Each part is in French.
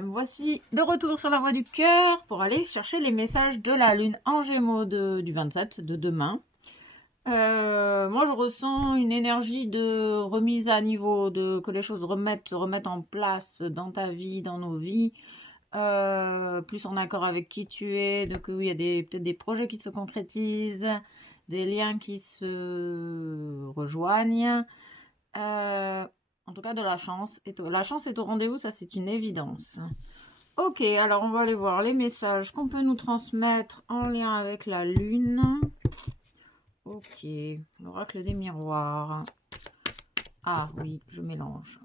Me voici de retour sur la voie du cœur pour aller chercher les messages de la lune en Gémeaux du 27, de demain. Moi, je ressens une énergie de remise à niveau, que les choses remettent en place dans ta vie, dans nos vies, plus en accord avec qui tu es, qu'il y a peut-être des projets qui se concrétisent, des liens qui se rejoignent. En tout cas, de la chance. La chance est au rendez-vous, ça c'est une évidence. Ok, alors on va aller voir les messages qu'on peut nous transmettre en lien avec la lune. Ok, l'oracle des miroirs. Ah oui, je mélange.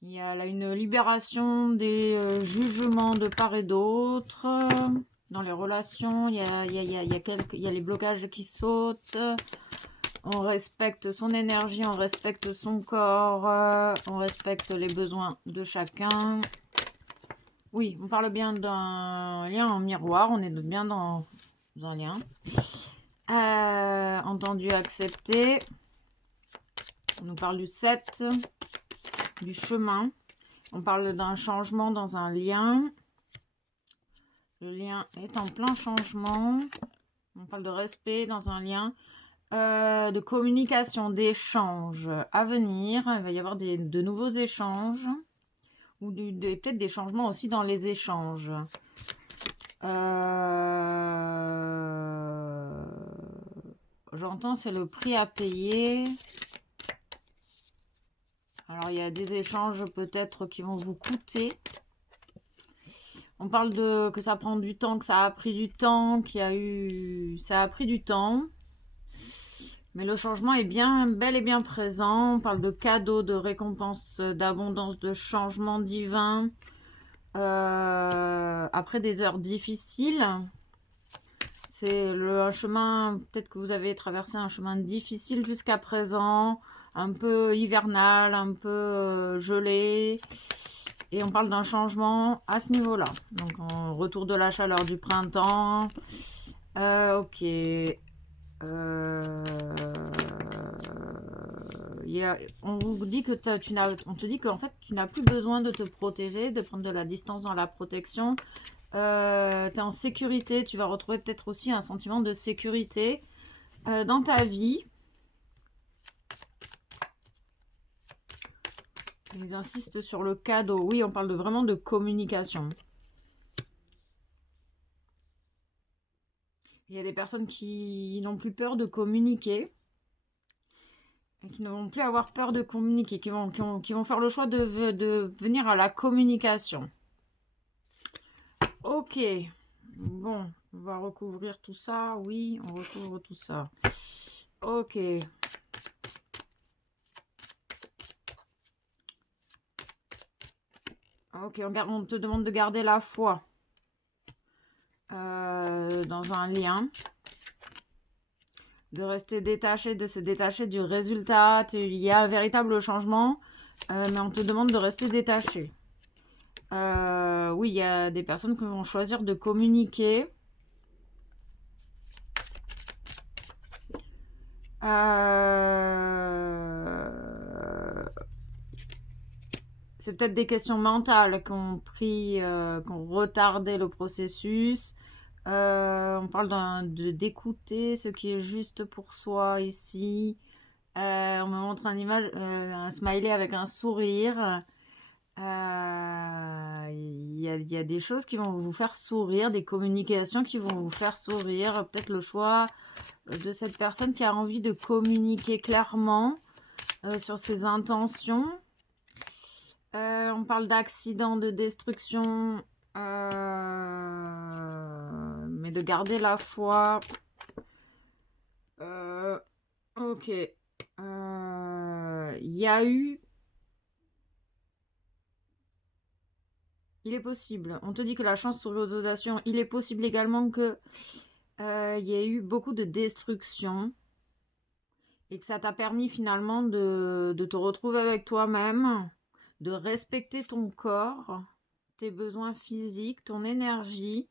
Il y a là une libération des jugements de part et d'autre. Dans les relations, il y a les blocages qui sautent. On respecte son énergie, on respecte son corps, on respecte les besoins de chacun. Oui, on parle bien d'un lien en miroir, on est bien dans un lien. Entendu, accepté. On nous parle du 7, du chemin. On parle d'un changement dans un lien. Le lien est en plein changement. On parle de respect dans un lien. De communication, d'échanges à venir. Il va y avoir de nouveaux échanges ou peut-être des changements aussi dans les échanges. J'entends, c'est le prix à payer. Alors, il y a des échanges peut-être qui vont vous coûter. On parle que ça prend du temps, que ça a pris du temps, ça a pris du temps. Mais le changement est bel et bien présent. On parle de cadeaux, de récompenses, d'abondance, de changement divin. Après des heures difficiles. C'est un chemin, peut-être que vous avez traversé un chemin difficile jusqu'à présent. Un peu hivernal, un peu gelé. Et on parle d'un changement à ce niveau-là. Donc, on retour de la chaleur du printemps. Ok. On vous dit que on te dit qu'en fait tu n'as plus besoin de te protéger, de prendre de la distance dans la protection. Tu es en sécurité, tu vas retrouver peut-être aussi un sentiment de sécurité dans ta vie. Ils insistent sur le cadeau. Oui, on parle vraiment de communication. Il y a des personnes qui n'ont plus peur de communiquer. Et qui ne vont plus avoir peur de communiquer, qui vont faire le choix de venir à la communication. Ok. Bon, on va recouvrir tout ça. Oui, on recouvre tout ça. Ok. Ok, on te demande de garder la foi dans un lien. De rester détaché, de se détacher du résultat. Il y a un véritable changement, mais on te demande de rester détaché. Oui, il y a des personnes qui vont choisir de communiquer. C'est peut-être des questions mentales qui ont retardé le processus. On parle d'écouter ce qui est juste pour soi ici. On me montre un smiley avec un sourire. Il y a des choses qui vont vous faire sourire, des communications qui vont vous faire sourire. Peut-être le choix de cette personne qui a envie de communiquer clairement sur ses intentions. On parle d'accident, de destruction, mais de garder la foi. Ok. Il y a eu... Il est possible. On te dit que la chance sur l'autorisation, il est possible également que il y ait eu beaucoup de destruction et que ça t'a permis finalement de te retrouver avec toi-même, de respecter ton corps, tes besoins physiques, ton énergie.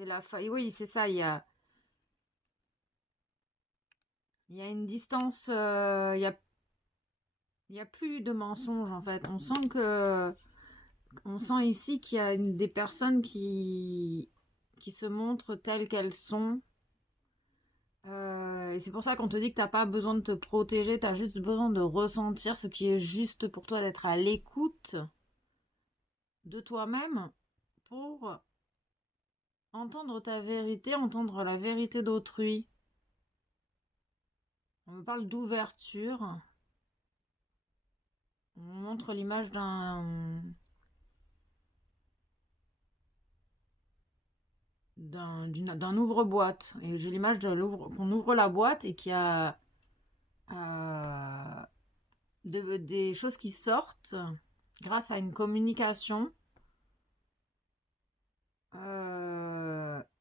C'est la faille. Oui, c'est ça. Il y a une distance. Il y a plus de mensonges en fait. On sent ici qu'il y a des personnes qui se montrent telles qu'elles sont. Et c'est pour ça qu'on te dit que t'as pas besoin de te protéger, tu as juste besoin de ressentir ce qui est juste pour toi, d'être à l'écoute de toi-même pour entendre ta vérité, entendre la vérité d'autrui. On me parle d'ouverture. On montre l'image d'un ouvre-boîte. Et j'ai l'image qu'on ouvre la boîte et qu'il y a des choses qui sortent grâce à une communication.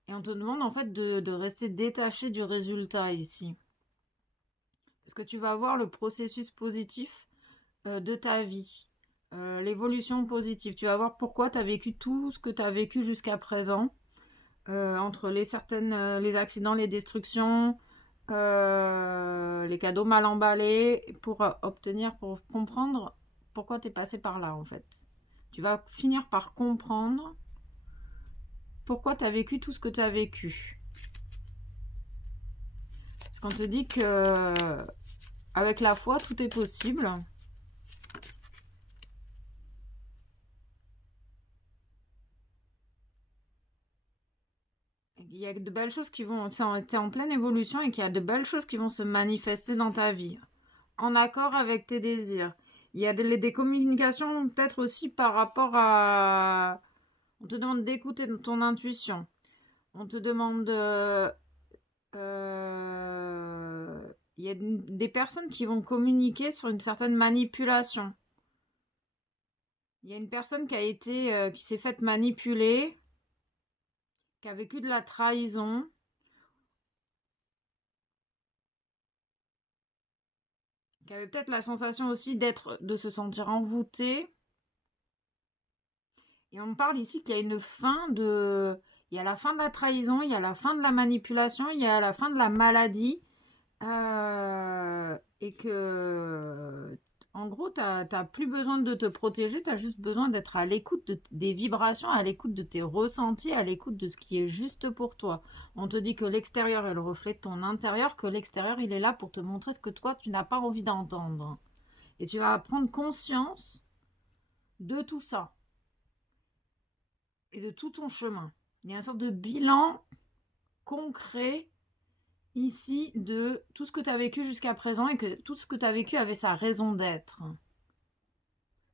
Et on te demande en fait de rester détaché du résultat ici. Parce que tu vas voir le processus positif de ta vie. L'évolution positive. Tu vas voir pourquoi tu as vécu tout ce que tu as vécu jusqu'à présent. Entre les accidents, les destructions, les cadeaux mal emballés, pour comprendre pourquoi tu es passé par là en fait. Tu vas finir par comprendre pourquoi tu as vécu tout ce que tu as vécu. Parce qu'on te dit que avec la foi, tout est possible. Il y a de belles choses qui vont... T'es en pleine évolution et qu'il y a de belles choses qui vont se manifester dans ta vie. En accord avec tes désirs. Il y a des communications peut-être aussi par rapport à... On te demande d'écouter ton intuition. On te demande... il y a des personnes qui vont communiquer sur une certaine manipulation. Il y a une personne qui s'est faite manipuler, qui a vécu de la trahison, qui avait peut-être la sensation aussi de se sentir envoûté. Et on me parle ici qu'il y a une fin de... Il y a la fin de la trahison, il y a la fin de la manipulation, il y a la fin de la maladie. Et que... En gros, tu n'as plus besoin de te protéger, tu as juste besoin d'être à l'écoute des vibrations, à l'écoute de tes ressentis, à l'écoute de ce qui est juste pour toi. On te dit que l'extérieur est le reflet de ton intérieur, que l'extérieur, il est là pour te montrer ce que toi, tu n'as pas envie d'entendre. Et tu vas prendre conscience de tout ça. Et de tout ton chemin. Il y a une sorte de bilan concret ici de tout ce que tu as vécu jusqu'à présent et que tout ce que tu as vécu avait sa raison d'être.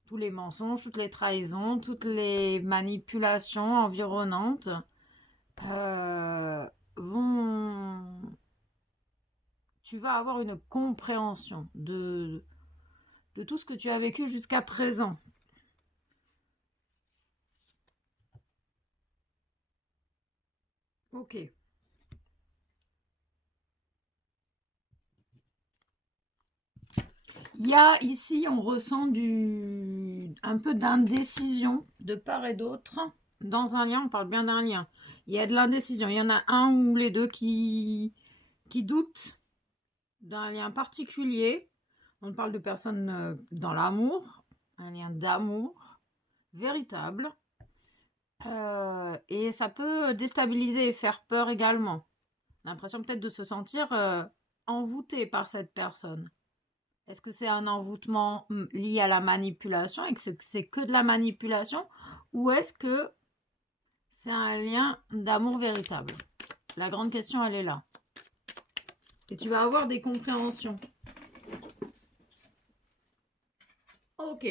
Tous les mensonges, toutes les trahisons, toutes les manipulations environnantes vont... Tu vas avoir une compréhension de tout ce que tu as vécu jusqu'à présent. Ok. Il y a ici, on ressent un peu d'indécision de part et d'autre. Dans un lien, on parle bien d'un lien. Il y a de l'indécision. Il y en a un ou les deux qui doutent d'un lien particulier. On parle de personnes dans l'amour, un lien d'amour véritable. Et ça peut déstabiliser et faire peur également. L'impression peut-être de se sentir envoûté par cette personne. Est-ce que c'est un envoûtement lié à la manipulation et que c'est que de la manipulation, ou est-ce que c'est un lien d'amour véritable? La grande question, elle est là. Et tu vas avoir des compréhensions. Ok.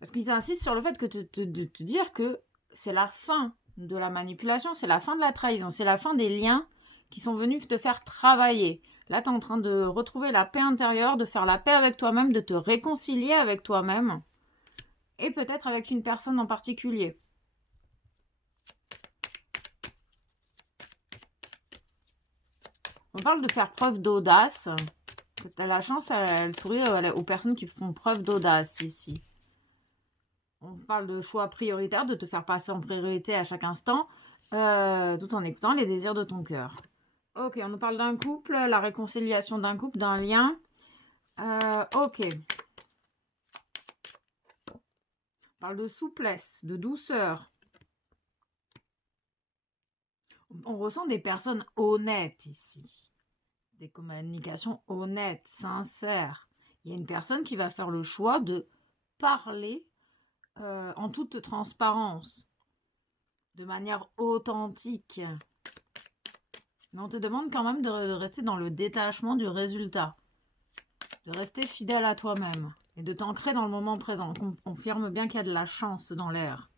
Parce qu'ils insistent sur le fait de te dire que c'est la fin de la manipulation, c'est la fin de la trahison, c'est la fin des liens qui sont venus te faire travailler. Là, tu es en train de retrouver la paix intérieure, de faire la paix avec toi-même, de te réconcilier avec toi-même et peut-être avec une personne en particulier. On parle de faire preuve d'audace. Tu as la chance, elle sourit aux personnes qui font preuve d'audace ici. On parle de choix prioritaires, de te faire passer en priorité à chaque instant, tout en écoutant les désirs de ton cœur. Ok, on nous parle d'un couple, la réconciliation d'un couple, d'un lien. Ok. On parle de souplesse, de douceur. On ressent des personnes honnêtes ici. Des communications honnêtes, sincères. Il y a une personne qui va faire le choix de parler en toute transparence, de manière authentique. Mais on te demande quand même de rester dans le détachement du résultat, de rester fidèle à toi-même et de t'ancrer dans le moment présent. On confirme bien qu'il y a de la chance dans l'air.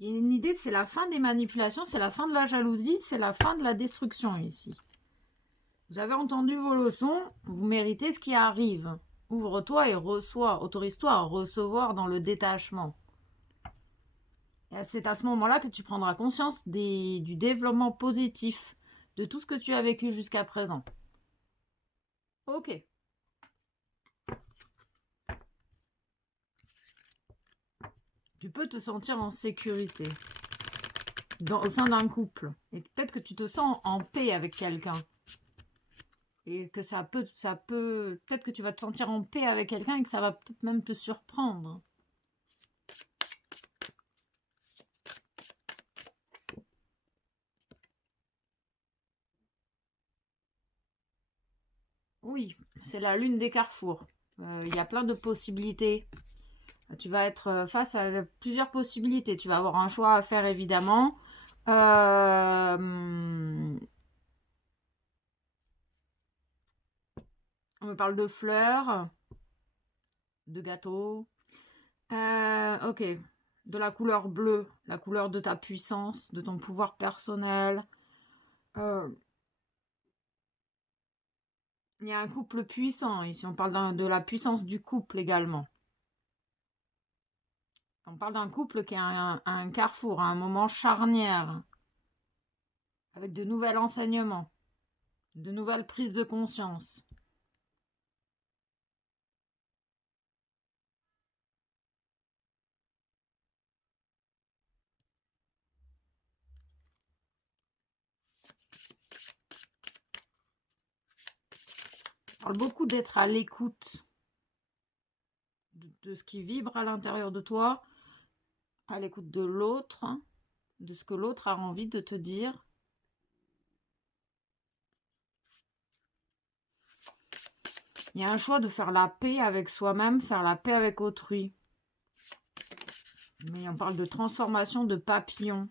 Il y a une idée, c'est la fin des manipulations, c'est la fin de la jalousie, c'est la fin de la destruction ici. Vous avez entendu vos leçons, vous méritez ce qui arrive. Ouvre-toi et reçois, autorise-toi à recevoir dans le détachement. Et c'est à ce moment-là que tu prendras conscience du développement positif de tout ce que tu as vécu jusqu'à présent. Ok. Tu peux te sentir en sécurité au sein d'un couple. Et peut-être que tu te sens en paix avec quelqu'un. Et que peut-être que tu vas te sentir en paix avec quelqu'un et que ça va peut-être même te surprendre. Oui, c'est la lune des carrefours. Il y a plein de possibilités. Tu vas être face à plusieurs possibilités. Tu vas avoir un choix à faire, évidemment. On me parle de fleurs, de gâteaux. Ok. De la couleur bleue, la couleur de ta puissance, de ton pouvoir personnel. Il y a un couple puissant ici. On parle de la puissance du couple également. On parle d'un couple qui est à un carrefour, à un moment charnière, avec de nouveaux enseignements, de nouvelles prises de conscience. On parle beaucoup d'être à l'écoute de ce qui vibre à l'intérieur de toi, à l'écoute de l'autre, de ce que l'autre a envie de te dire. Il y a un choix de faire la paix avec soi-même, faire la paix avec autrui. Mais on parle de transformation de papillon.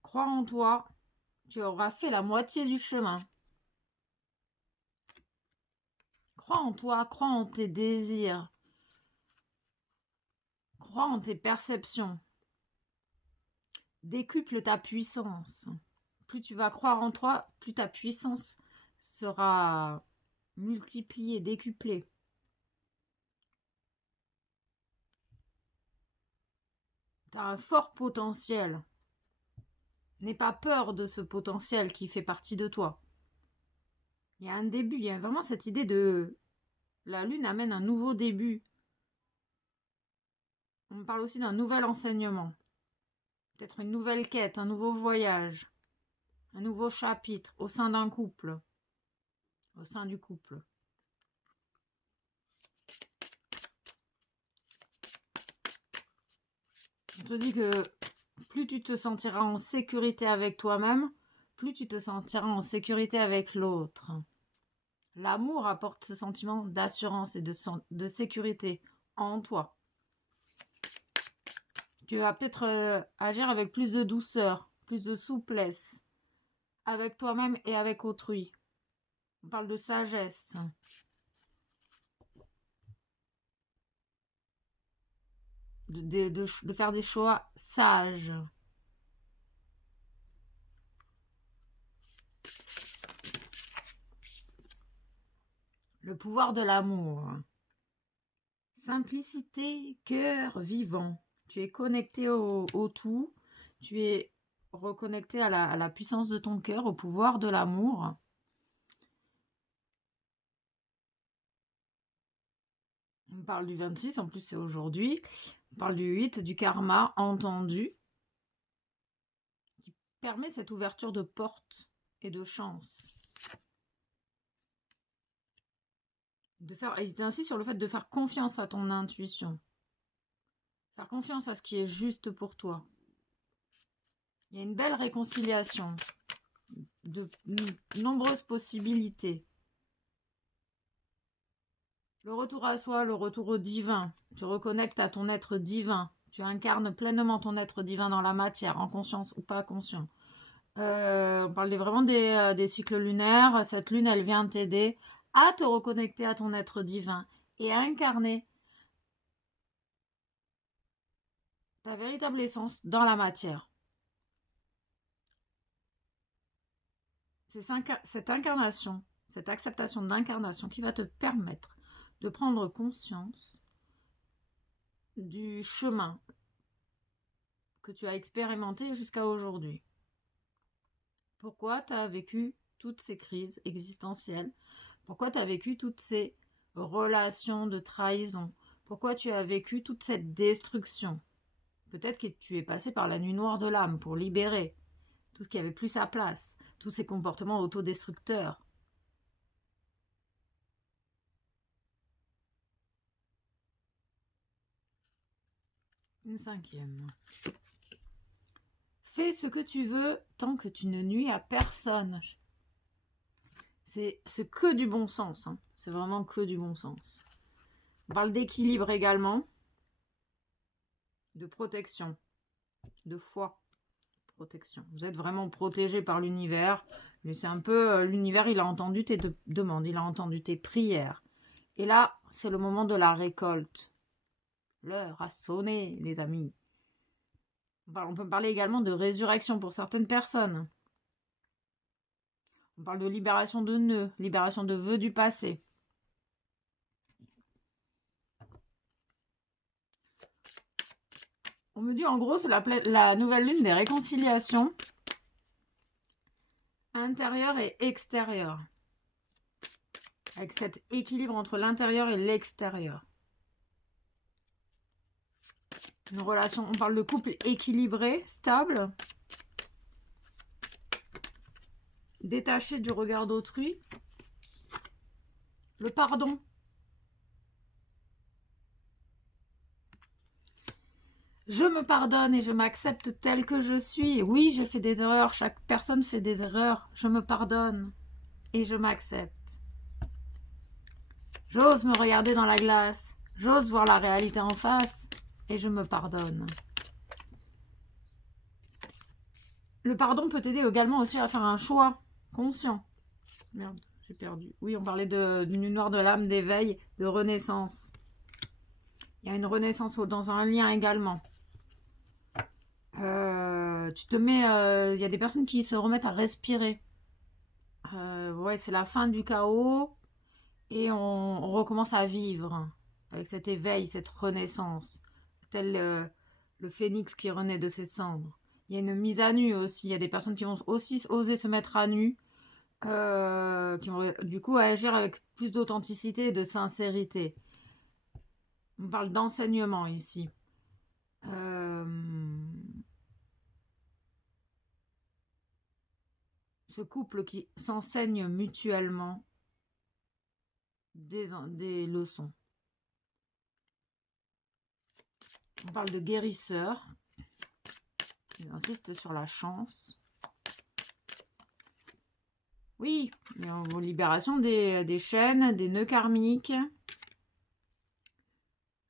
Crois en toi, tu auras fait la moitié du chemin. Crois en toi, crois en tes désirs. Crois en tes perceptions. Décuple ta puissance. Plus tu vas croire en toi, plus ta puissance sera multipliée, décuplée. Tu as un fort potentiel. N'aie pas peur de ce potentiel qui fait partie de toi. Il y a un début, il y a vraiment cette idée de... La lune amène un nouveau début. On me parle aussi d'un nouvel enseignement. Peut-être une nouvelle quête, un nouveau voyage. Un nouveau chapitre au sein d'un couple. Au sein du couple. On te dit que plus tu te sentiras en sécurité avec toi-même, plus tu te sentiras en sécurité avec l'autre. L'amour apporte ce sentiment d'assurance et de sécurité en toi. Tu vas peut-être agir avec plus de douceur, plus de souplesse, avec toi-même et avec autrui. On parle de sagesse. De faire des choix sages. Le pouvoir de l'amour. Simplicité, cœur vivant. Tu es connecté au tout. Tu es reconnecté à la puissance de ton cœur, au pouvoir de l'amour. On parle du 26, en plus c'est aujourd'hui. On parle du 8, du karma entendu, qui permet cette ouverture de porte et de chance. Il t'insiste sur le fait de faire confiance à ton intuition. Faire confiance à ce qui est juste pour toi. Il y a une belle réconciliation, de nombreuses possibilités. Le retour à soi, le retour au divin. Tu reconnectes à ton être divin. Tu incarnes pleinement ton être divin dans la matière, en conscience ou pas conscient. On parle vraiment des cycles lunaires. Cette lune, elle vient t'aider à te reconnecter à ton être divin et à incarner ta véritable essence dans la matière. C'est cette incarnation, cette acceptation d'incarnation qui va te permettre de prendre conscience du chemin que tu as expérimenté jusqu'à aujourd'hui. Pourquoi tu as vécu toutes ces crises existentielles? Pourquoi tu as vécu toutes ces relations de trahison? Pourquoi tu as vécu toute cette destruction? Peut-être que tu es passé par la nuit noire de l'âme pour libérer tout ce qui avait plus sa place, tous ces comportements autodestructeurs. Une cinquième. Fais ce que tu veux tant que tu ne nuis à personne. C'est que du bon sens. Hein. C'est vraiment que du bon sens. On parle d'équilibre également. De protection. De foi. Protection. Vous êtes vraiment protégé par l'univers. Mais c'est un peu... l'univers, il a entendu tes demandes. Il a entendu tes prières. Et là, c'est le moment de la récolte. L'heure a sonné, les amis. On peut parler également de résurrection pour certaines personnes. On parle de libération de nœuds, libération de vœux du passé. On me dit en gros, c'est la nouvelle lune des réconciliations intérieure et extérieure. Avec cet équilibre entre l'intérieur et l'extérieur. Une relation, on parle de couple équilibré, stable, détaché du regard d'autrui. Le pardon. Je me pardonne et je m'accepte tel que je suis. Oui, j'ai fait des erreurs, chaque personne fait des erreurs. Je me pardonne et je m'accepte. J'ose me regarder dans la glace. J'ose voir la réalité en face et je me pardonne. Le pardon peut t'aider également aussi à faire un choix conscient. Merde, j'ai perdu. Oui, on parlait d'une noire de l'âme, d'éveil, de renaissance. Il y a une renaissance dans un lien également. Tu te mets... il y a des personnes qui se remettent à respirer. Ouais, c'est la fin du chaos. Et on recommence à vivre avec cet éveil, cette renaissance. Tel le phénix qui renaît de ses cendres. Il y a une mise à nu aussi. Il y a des personnes qui vont aussi oser se mettre à nu. Qui vont du coup agir avec plus d'authenticité et de sincérité. On parle d'enseignement ici. Ce couple qui s'enseigne mutuellement des leçons. On parle de guérisseur. Il insiste sur la chance. Oui, il y a une libération des chaînes, des nœuds karmiques,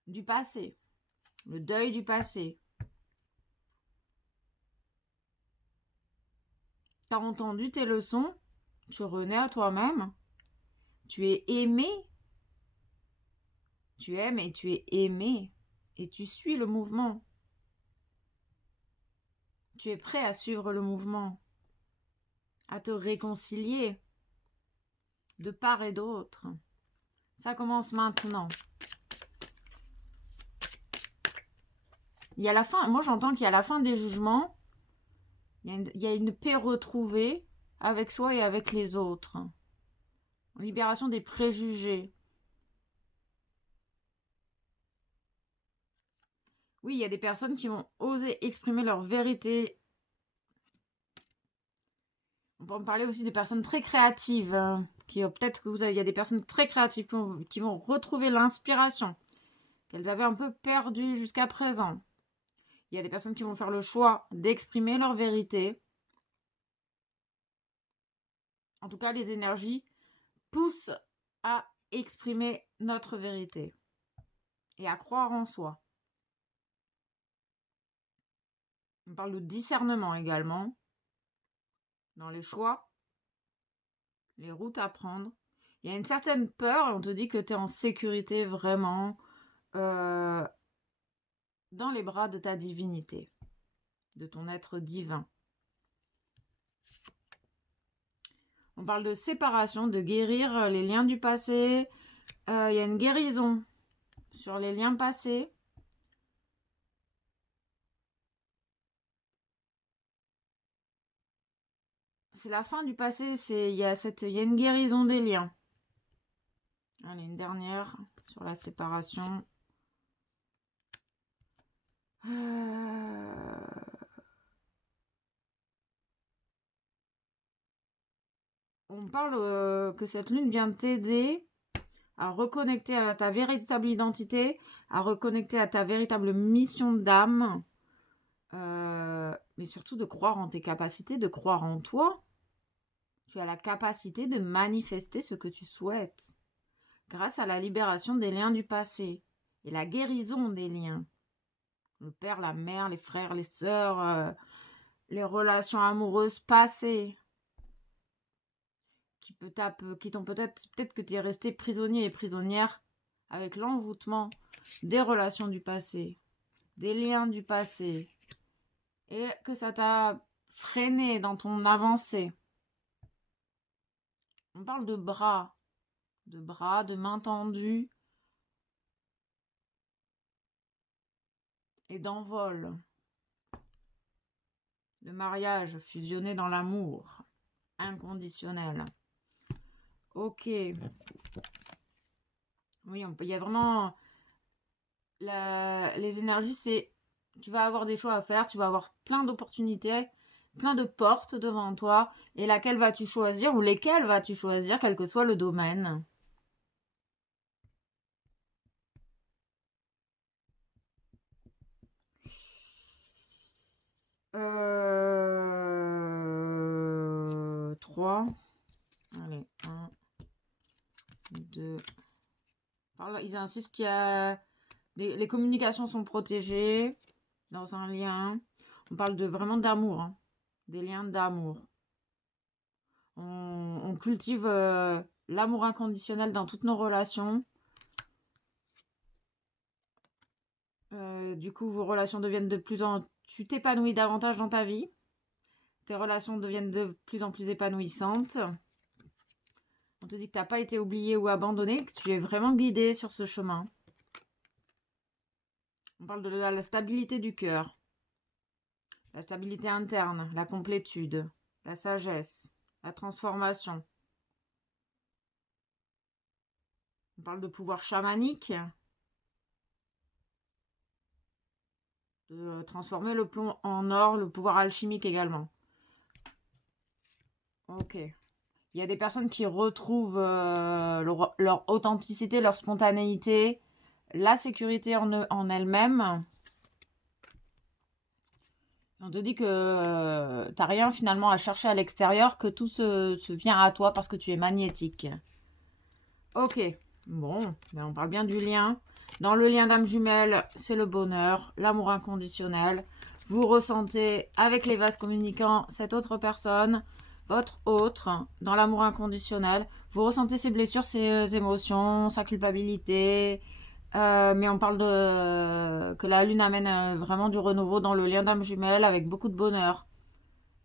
du passé, le deuil du passé. Tu as entendu tes leçons, tu renais à toi-même, tu es aimé, tu aimes et tu es aimé, et tu suis le mouvement. Tu es prêt à suivre le mouvement, à te réconcilier de part et d'autre. Ça commence maintenant. Il y a la fin, moi j'entends qu'il y a la fin des jugements, il y a une paix retrouvée avec soi et avec les autres. Libération des préjugés. Oui, il y a des personnes qui vont oser exprimer leur vérité. On peut en parler aussi des personnes très créatives. Peut-être que il y a des personnes très créatives qui vont retrouver l'inspiration qu'elles avaient un peu perdue jusqu'à présent. Il y a des personnes qui vont faire le choix d'exprimer leur vérité. En tout cas, les énergies poussent à exprimer notre vérité et à croire en soi. On parle de discernement également dans les choix, les routes à prendre. Il y a une certaine peur et on te dit que tu es en sécurité vraiment dans les bras de ta divinité, de ton être divin. On parle de séparation, de guérir les liens du passé. Il y a une guérison sur les liens passés. C'est la fin du passé, il y a une guérison des liens. Allez, une dernière sur la séparation. On parle que cette lune vient t'aider à reconnecter à ta véritable identité, à reconnecter à ta véritable mission d'âme, mais surtout de croire en tes capacités, de croire en toi. Tu as la capacité de manifester ce que tu souhaites grâce à la libération des liens du passé et la guérison des liens. Le père, la mère, les frères, les sœurs, les relations amoureuses passées qui t'ont peut-être que tu es resté prisonnier et prisonnière avec l'envoûtement des relations du passé, des liens du passé, et que ça t'a freiné dans ton avancée. On parle de bras, de mains tendues et d'envol. Le mariage fusionné dans l'amour inconditionnel. Ok. Oui, il y a vraiment les énergies, c'est tu vas avoir des choix à faire, tu vas avoir plein d'opportunités, plein de portes devant toi, et laquelle vas-tu choisir ou lesquelles vas-tu choisir, quel que soit le domaine. Trois. Allez, 1, 2. Ils insistent qu'il y a les communications sont protégées dans un lien. On parle vraiment d'amour, hein, des liens d'amour. On cultive l'amour inconditionnel dans toutes nos relations. Du coup, vos relations deviennent tu t'épanouis davantage dans ta vie. Tes relations deviennent de plus en plus épanouissantes. On te dit que tu n'as pas été oublié ou abandonné, que tu es vraiment guidé sur ce chemin. On parle de la stabilité du cœur, la stabilité interne, la complétude, la sagesse, la transformation. On parle de pouvoir chamanique, de transformer le plomb en or, le pouvoir alchimique également. Ok. Il y a des personnes qui retrouvent leur authenticité, leur spontanéité, la sécurité en elles-mêmes. On te dit que tu n'as rien finalement à chercher à l'extérieur, que tout se vient à toi parce que tu es magnétique. Ok, bon, on parle bien du lien. Dans le lien d'âme jumelle, c'est le bonheur, l'amour inconditionnel. Vous ressentez avec les vases communicants cette autre personne, votre autre, dans l'amour inconditionnel. Vous ressentez ses blessures, ses émotions, sa culpabilité. Mais on parle que la lune amène vraiment du renouveau dans le lien d'âme jumelle avec beaucoup de bonheur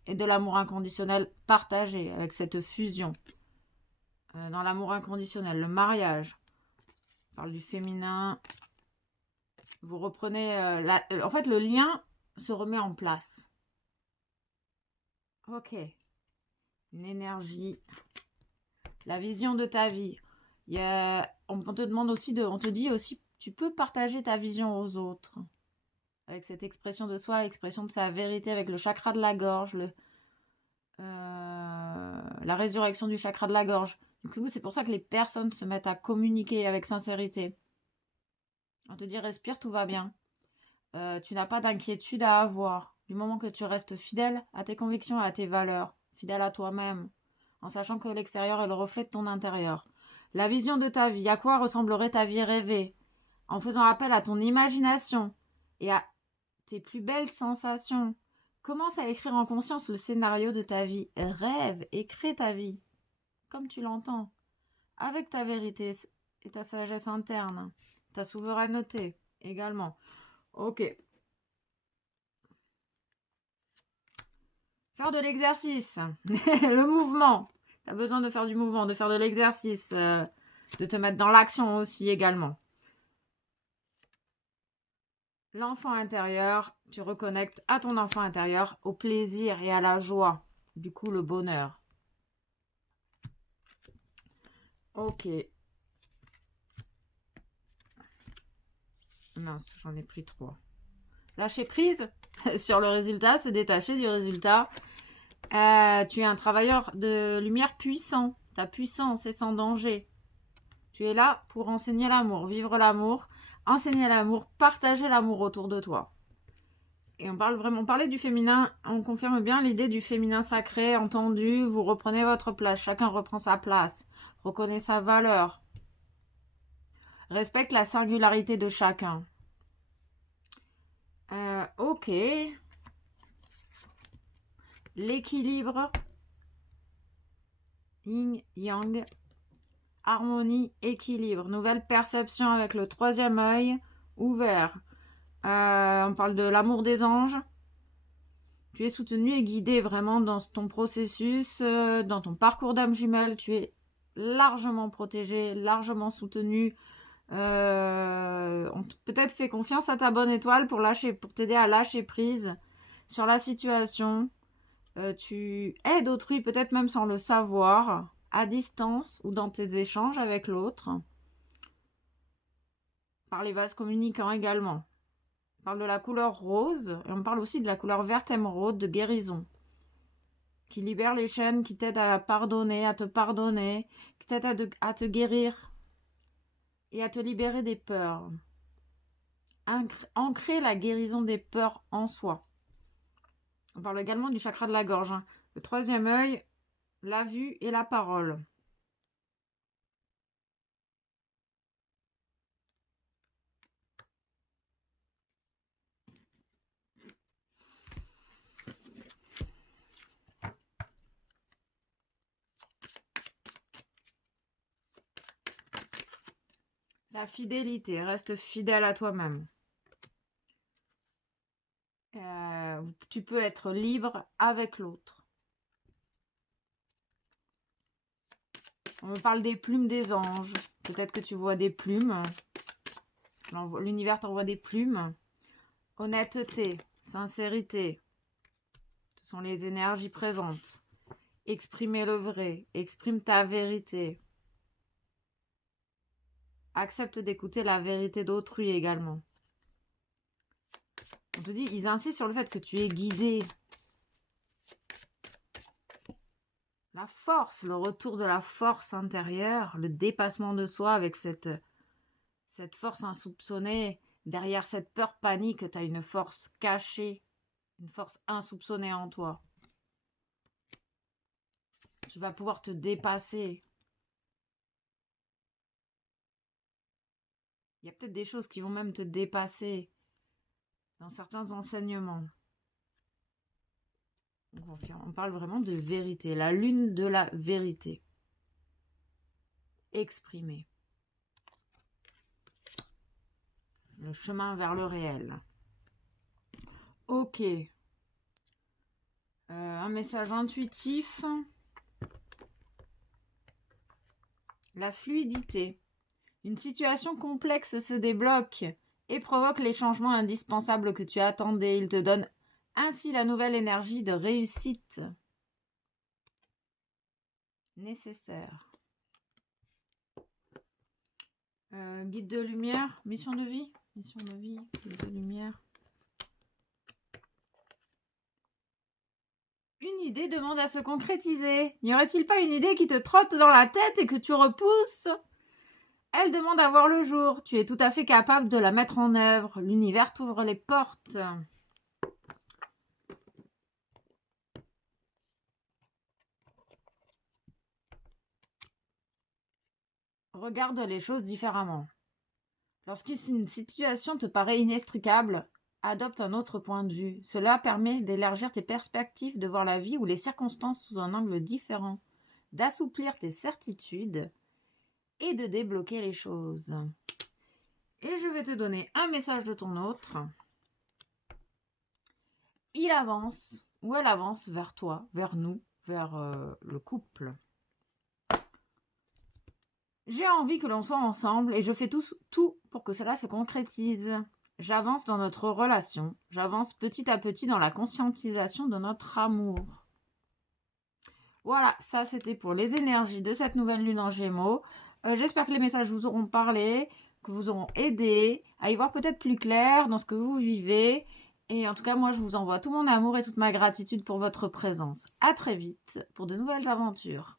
et de l'amour inconditionnel partagé avec cette fusion. Dans l'amour inconditionnel, le mariage. On parle du féminin. Vous reprenez... en fait, le lien se remet en place. Ok. Une énergie. La vision de ta vie. On te demande aussi on te dit aussi, tu peux partager ta vision aux autres. avec cette expression de soi, expression de sa vérité, avec le chakra de la gorge, la résurrection du chakra de la gorge. Du coup, c'est pour ça que les personnes se mettent à communiquer avec sincérité. On te dit respire, tout va bien. Tu n'as pas d'inquiétude à avoir. Du moment que tu restes fidèle à tes convictions et à tes valeurs, fidèle à toi-même, en sachant que l'extérieur est le reflet de ton intérieur. La vision de ta vie, à quoi ressemblerait ta vie rêvée, en faisant appel à ton imagination et à tes plus belles sensations. Commence à écrire en conscience le scénario de ta vie. Rêve et crée ta vie, comme tu l'entends, avec ta vérité et ta sagesse interne, ta souveraineté également. Ok. Faire de l'exercice, le mouvement. Tu as besoin de faire du mouvement, de faire de l'exercice, de te mettre dans l'action aussi également. L'enfant intérieur, tu reconnectes à ton enfant intérieur, au plaisir et à la joie. Du coup, le bonheur. Ok. Mince, j'en ai pris 3. Lâcher prise sur le résultat, se détacher du résultat. Tu es un travailleur de lumière puissant. Ta puissance est sans danger. Tu es là pour enseigner l'amour, vivre l'amour, enseigner l'amour, partager l'amour autour de toi. Et on parlait du féminin, on confirme bien l'idée du féminin sacré, entendu, vous reprenez votre place, chacun reprend sa place, reconnaît sa valeur, respecte la singularité de chacun. Ok. L'équilibre, yin, yang, harmonie, équilibre, nouvelle perception avec le troisième œil ouvert. On parle de l'amour des anges. Tu es soutenu et guidé vraiment dans ton processus, dans ton parcours d'âme jumelle. Tu es largement protégé, largement soutenu. On peut-être fait confiance à ta bonne étoile pour t'aider à lâcher prise sur la situation. Tu aides autrui, peut-être même sans le savoir, à distance ou dans tes échanges avec l'autre. Par les vases communicants également. On parle de la couleur rose et on parle aussi de la couleur verte émeraude de guérison. Qui libère les chaînes, qui t'aide à pardonner, à te pardonner, qui t'aide à te guérir et à te libérer des peurs. Ancrer la guérison des peurs en soi. On parle également du chakra de la gorge. Le troisième œil, la vue et la parole. La fidélité, reste fidèle à toi-même. Tu peux être libre avec l'autre. On me parle des plumes des anges. Peut-être que tu vois des plumes. L'univers t'envoie des plumes. Honnêteté, sincérité. Ce sont les énergies présentes. Exprimer le vrai. Exprime ta vérité. Accepte d'écouter la vérité d'autrui également. On te dit, ils insistent sur le fait que tu es guidé. La force, le retour de la force intérieure, le dépassement de soi avec cette force insoupçonnée. Derrière cette peur panique, tu as une force cachée, une force insoupçonnée en toi. Tu vas pouvoir te dépasser. Il y a peut-être des choses qui vont même te dépasser dans certains enseignements. On parle vraiment de vérité, la lune de la vérité. Exprimée. Le chemin vers le réel. Ok. Un message intuitif. La fluidité. Une situation complexe se débloque et provoque les changements indispensables que tu attendais. Il te donne ainsi la nouvelle énergie de réussite nécessaire. Guide de lumière, mission de vie, guide de lumière. Une idée demande à se concrétiser. N'y aurait-il pas une idée qui te trotte dans la tête et que tu repousses? Elle demande à voir le jour. Tu es tout à fait capable de la mettre en œuvre. L'univers t'ouvre les portes. Regarde les choses différemment. Lorsqu'une situation te paraît inextricable, adopte un autre point de vue. Cela permet d'élargir tes perspectives, de voir la vie ou les circonstances sous un angle différent, d'assouplir tes certitudes et de débloquer les choses. Et je vais te donner un message de ton autre. Il avance, ou elle avance vers toi, vers nous, vers le couple. J'ai envie que l'on soit ensemble et je fais tout pour que cela se concrétise. J'avance dans notre relation, j'avance petit à petit dans la conscientisation de notre amour. Voilà, ça c'était pour les énergies de cette nouvelle lune en Gémeaux. J'espère que les messages vous auront parlé, que vous auront aidé à y voir peut-être plus clair dans ce que vous vivez. Et en tout cas, moi, je vous envoie tout mon amour et toute ma gratitude pour votre présence. À très vite pour de nouvelles aventures.